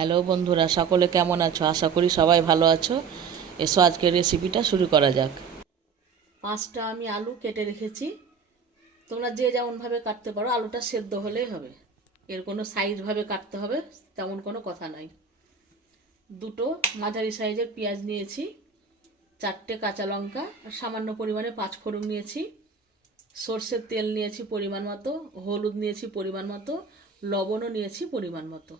Hello বন্ধুরা, সকলে কেমন আছো? আশা করি সবাই ভালো আছো। এসো আজকের রেসিপিটা শুরু করা যাক। পাঁচটা আমি আলু কেটে রেখেছি। তোমরা যে যেমনভাবে কাটতে পারো, আলুটা সেদ্ধ হলেই হবে। এর কোনো সাইজভাবে কাটতে হবে, তেমন কোনো কথা নাই। দুটো মাঝারি সাইজের পেঁয়াজ নিয়েছি, চারটে কাঁচা লঙ্কা, আর সামান্য পরিমাণে পাঁচ নিয়েছি। সর্ষের তেল নিয়েছি পরিমাণ মতো, হলুদ নিয়েছি পরিমাণ মতো, লবণও নিয়েছি পরিমাণ মতো।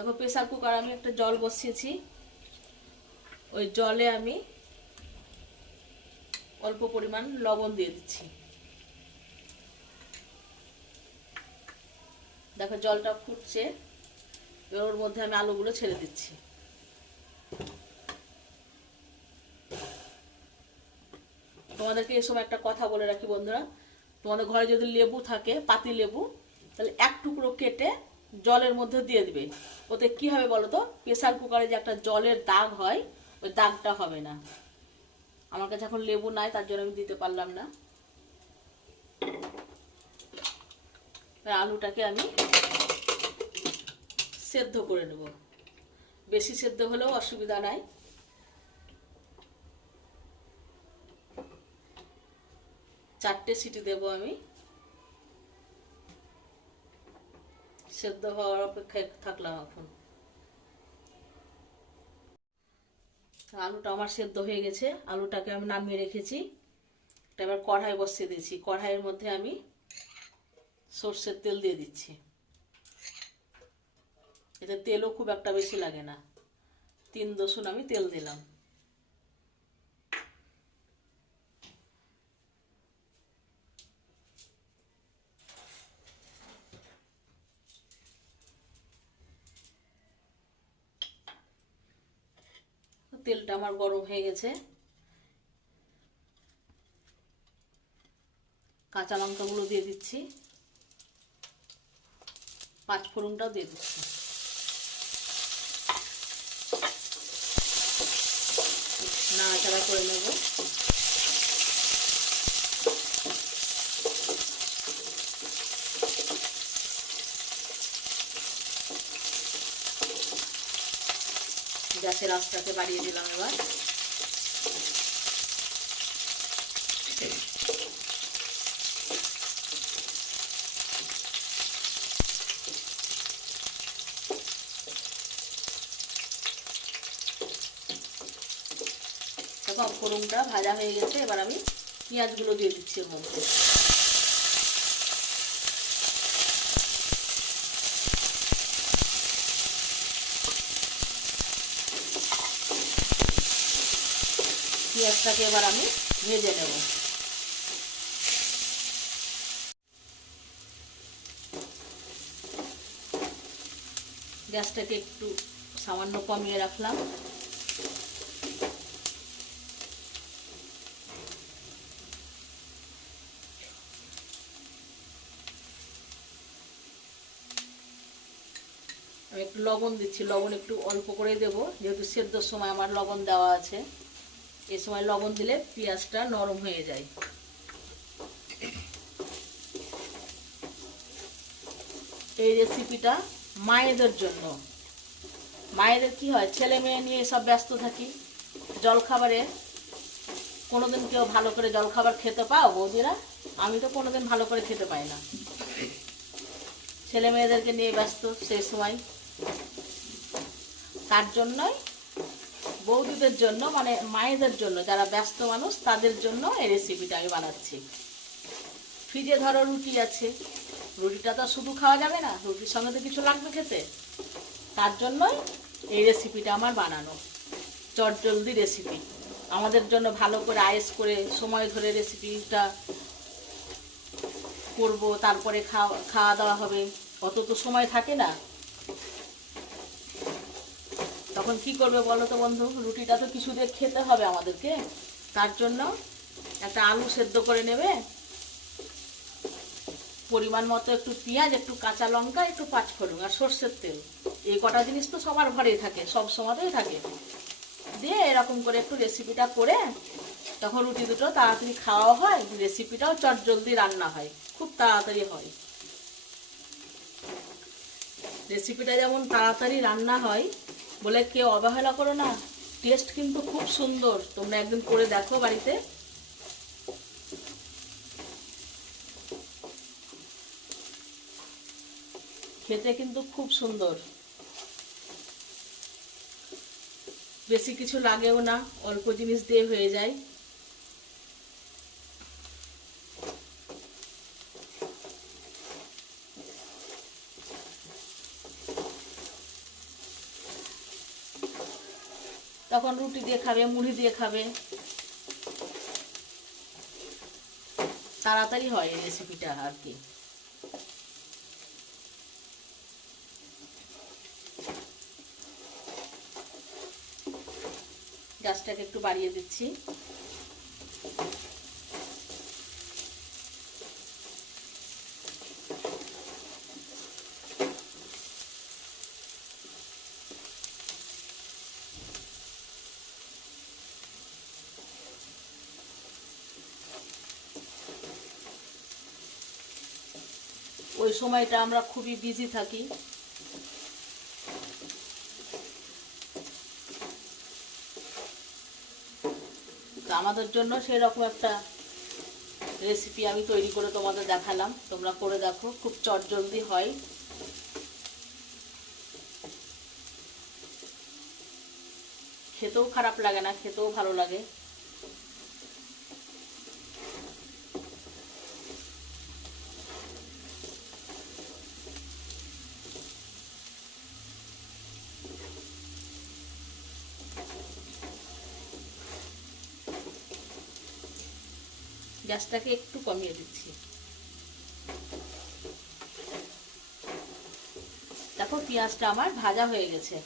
দেখো প্রেসার কুকার আমি একটা জল বসিয়েছি। ওই জলে আমি অল্প পরিমাণ লবণ দিয়ে দিচ্ছি। দেখো জলটা ফুটছে, এবার ওর মধ্যে আমি আলুগুলো ছেড়ে দিচ্ছি। তোমাদেরকে এ সময় একটা কথা বলে রাখি বন্ধুরা, তোমাদের ঘরে যদি লেবু থাকে, পাতি লেবু, তাহলে এক টুকরো কেটে জলের মধ্যে দিয়ে দিবে। ওতে কি হবে বলো তো প্রেসার কুকারে যে একটা জলের দাগ হয়, ওই দাগটা হবে না। আমার কাছে এখন লেবু নাই, তার জন্য আমি দিতে পারলাম না। আলুটাকে আমি সেদ্ধ করে নেব। বেশি সেদ্ধ হলেও অসুবিধা নাই। চারটে সিটি দেব আমি। সেদ্ধ হওয়ার অপেক্ষায় থাকলাম এখন। আলুটা আমার সেদ্ধ হয়ে গেছে, আলুটাকে আমি নামিয়ে রেখেছি। এটা এবার কড়াই বসিয়ে দিয়েছি। কড়াইয়ের মধ্যে আমি সর্ষের তেল দিয়ে দিচ্ছি। এতে তেলও খুব একটা বেশি লাগে না। তিন দশন আমি তেল দিলাম। তেলটা আমার গরম হয়ে গেছে। কাঁচা লঙ্কাগুলো দিয়ে দিচ্ছি। পাঁচ ফোড়নটাও দিয়ে দিচ্ছি। নাড়াচাড়া করে নেব। গ্যাসের আঁচটাকে বাড়িয়ে দিলাম এবার। দেখো ভাজা হয়ে গেছে, এবার আমি পেঁয়াজগুলো দিয়ে দিচ্ছি এর মধ্যে। পেঁয়াজটাকে এবার আমি ভেজে নেব। গ্যাসটাকে একটু সামান্য কমিয়ে রাখলাম। আমি একটু লবণ দিচ্ছি, লবণ একটু অল্প করে দেব, যেহেতু সেদ্ধর সময় আমার লবণ দেওয়া আছে। এ সময় লবণ দিলে পেঁয়াজটা নরম হয়ে যায়। এই রেসিপিটা মায়েদের জন্য। মায়েদের কি হয়, ছেলে মেয়ে নিয়ে সব ব্যস্ত থাকি, জলখাবারে। কোনোদিন কেউ ভালো করে জলখাবার খেতে পাও, বৌদিরা? আমি তো কোনোদিন ভালো করে খেতে পাই না। ছেলে মেয়েদেরকে নিয়ে ব্যস্ত সেই সময়। তার জন্যই বৌদিদের জন্য মানে মায়েদের জন্য, যারা ব্যস্ত মানুষ, তাদের জন্য এই রেসিপিটা আমি বানাচ্ছি। ফ্রিজে ধরো রুটি আছে। রুটিটা তো শুধু খাওয়া যাবে না, রুটির সঙ্গে তো কিছু লাগবে খেতে। তার জন্যই এই রেসিপিটা আমার বানানো। চটজলদি রেসিপি আমাদের জন্য ভালো করে আয়েস করে সময় ধরে রেসিপিটা করব, তারপরে খাওয়া খাওয়া দাওয়া হবে। অত তো সময় থাকে না। তখন কি করবে বলো তো বন্ধু? রুটিটা তো কিছু দিয়ে খেতে হবে আমাদেরকে। তার জন্য একটা আলু সেদ্ধ করে নেবে। পরিমাণ মতো একটু পেঁয়াজ, একটু কাঁচা লঙ্কা, একটু পাঁচফোড়ন আর সর্ষের তেল। এই কটা জিনিস তো সবার ঘরেই থাকে, সব সময়তেই থাকে। দিয়ে এরকম করে একটু রেসিপিটা করে তখন রুটি দুটো তাড়াতাড়ি খাওয়া হয় রেসিপিটাও চটজলদি রান্না হয়, খুব তাড়াতাড়ি হয়। রেসিপিটা যেমন তাড়াতাড়ি রান্না হয় বলে কেউ অবহেলা করো না। টেস্ট কিন্তু খুব সুন্দর। তোমরা একদিন করে দেখো বাড়িতে। খেতে কিন্তু খুব সুন্দর। বেশি কিছু লাগেও না, অল্প জিনিস দিয়ে হয়ে যায়। তখন রুটি দিয়ে খাবে, মুড়ি দিয়ে খাবে। তাড়াতাড়ি হয় এই রেসিপিটা আর কি। গাছটাকে একটু বাড়িয়ে দিচ্ছি। ওই সময়টা আমরা খুবই বিজি থাকি। আমাদের জন্য সেই রকম একটা রেসিপি আমি তৈরি করে তোমাদের দেখালাম। তোমরা করে দেখো, খুব চটজলদি হয়। খেতেও খারাপ লাগে না, খেতেও ভালো লাগে। গ্যাসটাকে একটু কমিয়ে দিচ্ছি। দেখো পেঁয়াজটা আমার ভাজা হয়ে গেছে।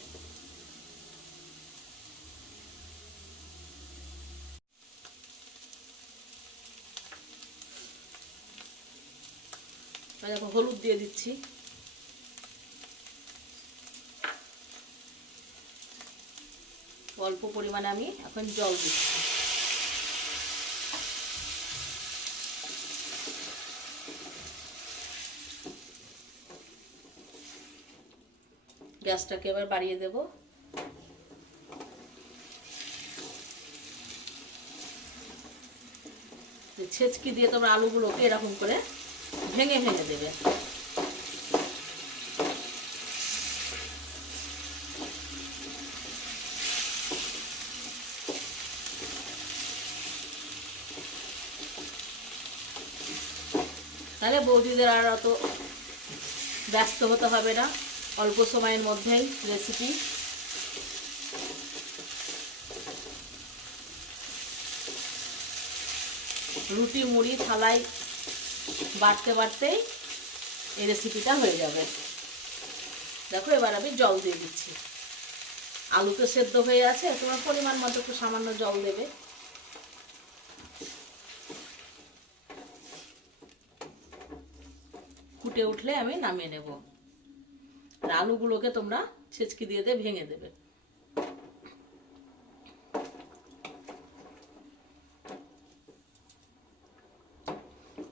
দেখো হলুদ দিয়ে দিচ্ছি। অল্প পরিমাণে আমি এখন জল দিচ্ছি। গ্যাসটাকে এবার বাড়িয়ে দেব। ছেচকি দিয়ে তোমরা আলুগুলোকে এরকম করে ভেঙে ভেঙে দেবে। তাহলে বৌদিদের আর অত ব্যস্ত হতে হবে না। অল্প সময়ের মধ্যেই রেসিপি রুটি, মুড়ি, থালায় বাড়তে বাড়তেই এই রেসিপিটা হয়ে যাবে। দেখো, এবার আমি জল দিয়ে দিচ্ছি। আলু তো সেদ্ধ হয়ে আছে, তোমার পরিমাণ মতো একটু সামান্য জল দেবে। ফুটে উঠলে আমি নামিয়ে নেব। আলুগুলোকে তোমরা ছেচকি দিয়ে দিয়ে ভেঙে দেবে।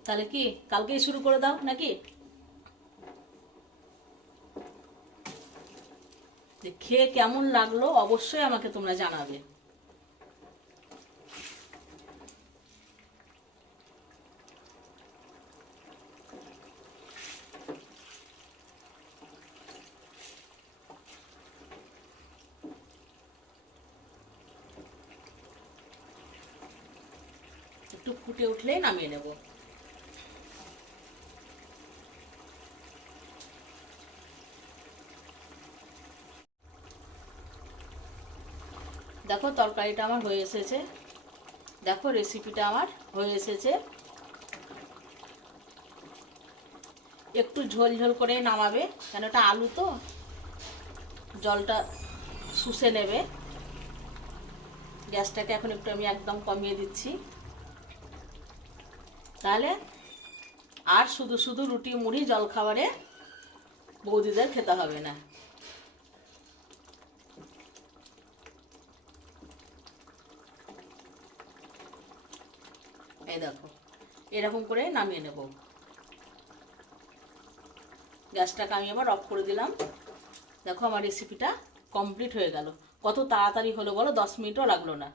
তাহলে কি কালকেই শুরু করে দাও নাকি? খেয়ে কেমন লাগল অবশ্যই আমাকে তোমরা জানাবে। ফুটে উঠলেই নামিয়ে নেব। দেখো তরকারিটা আমার হয়ে এসেছে। দেখো রেসিপিটা আমার হয়ে এসেছে। একটু ঝোল ঝোল করে নামাবে, কেন এটা আলু তো? জলটা শুষে নেবে। গ্যাসটাকে এখন একটু আমি একদম কমিয়ে দিচ্ছি। তাহলে আর শুধু শুধু রুটি, মুড়ি জল খাবারে বৌদিদের খেতে হবে না। এই দেখো, এরকম করে নামিয়ে নেব। গ্যাসটাকে আমি আবার অফ করে দিলাম। দেখো আমার রেসিপিটা কমপ্লিট হয়ে গেল। কত তাড়াতাড়ি হলো বলো? দশ মিনিটও লাগল না।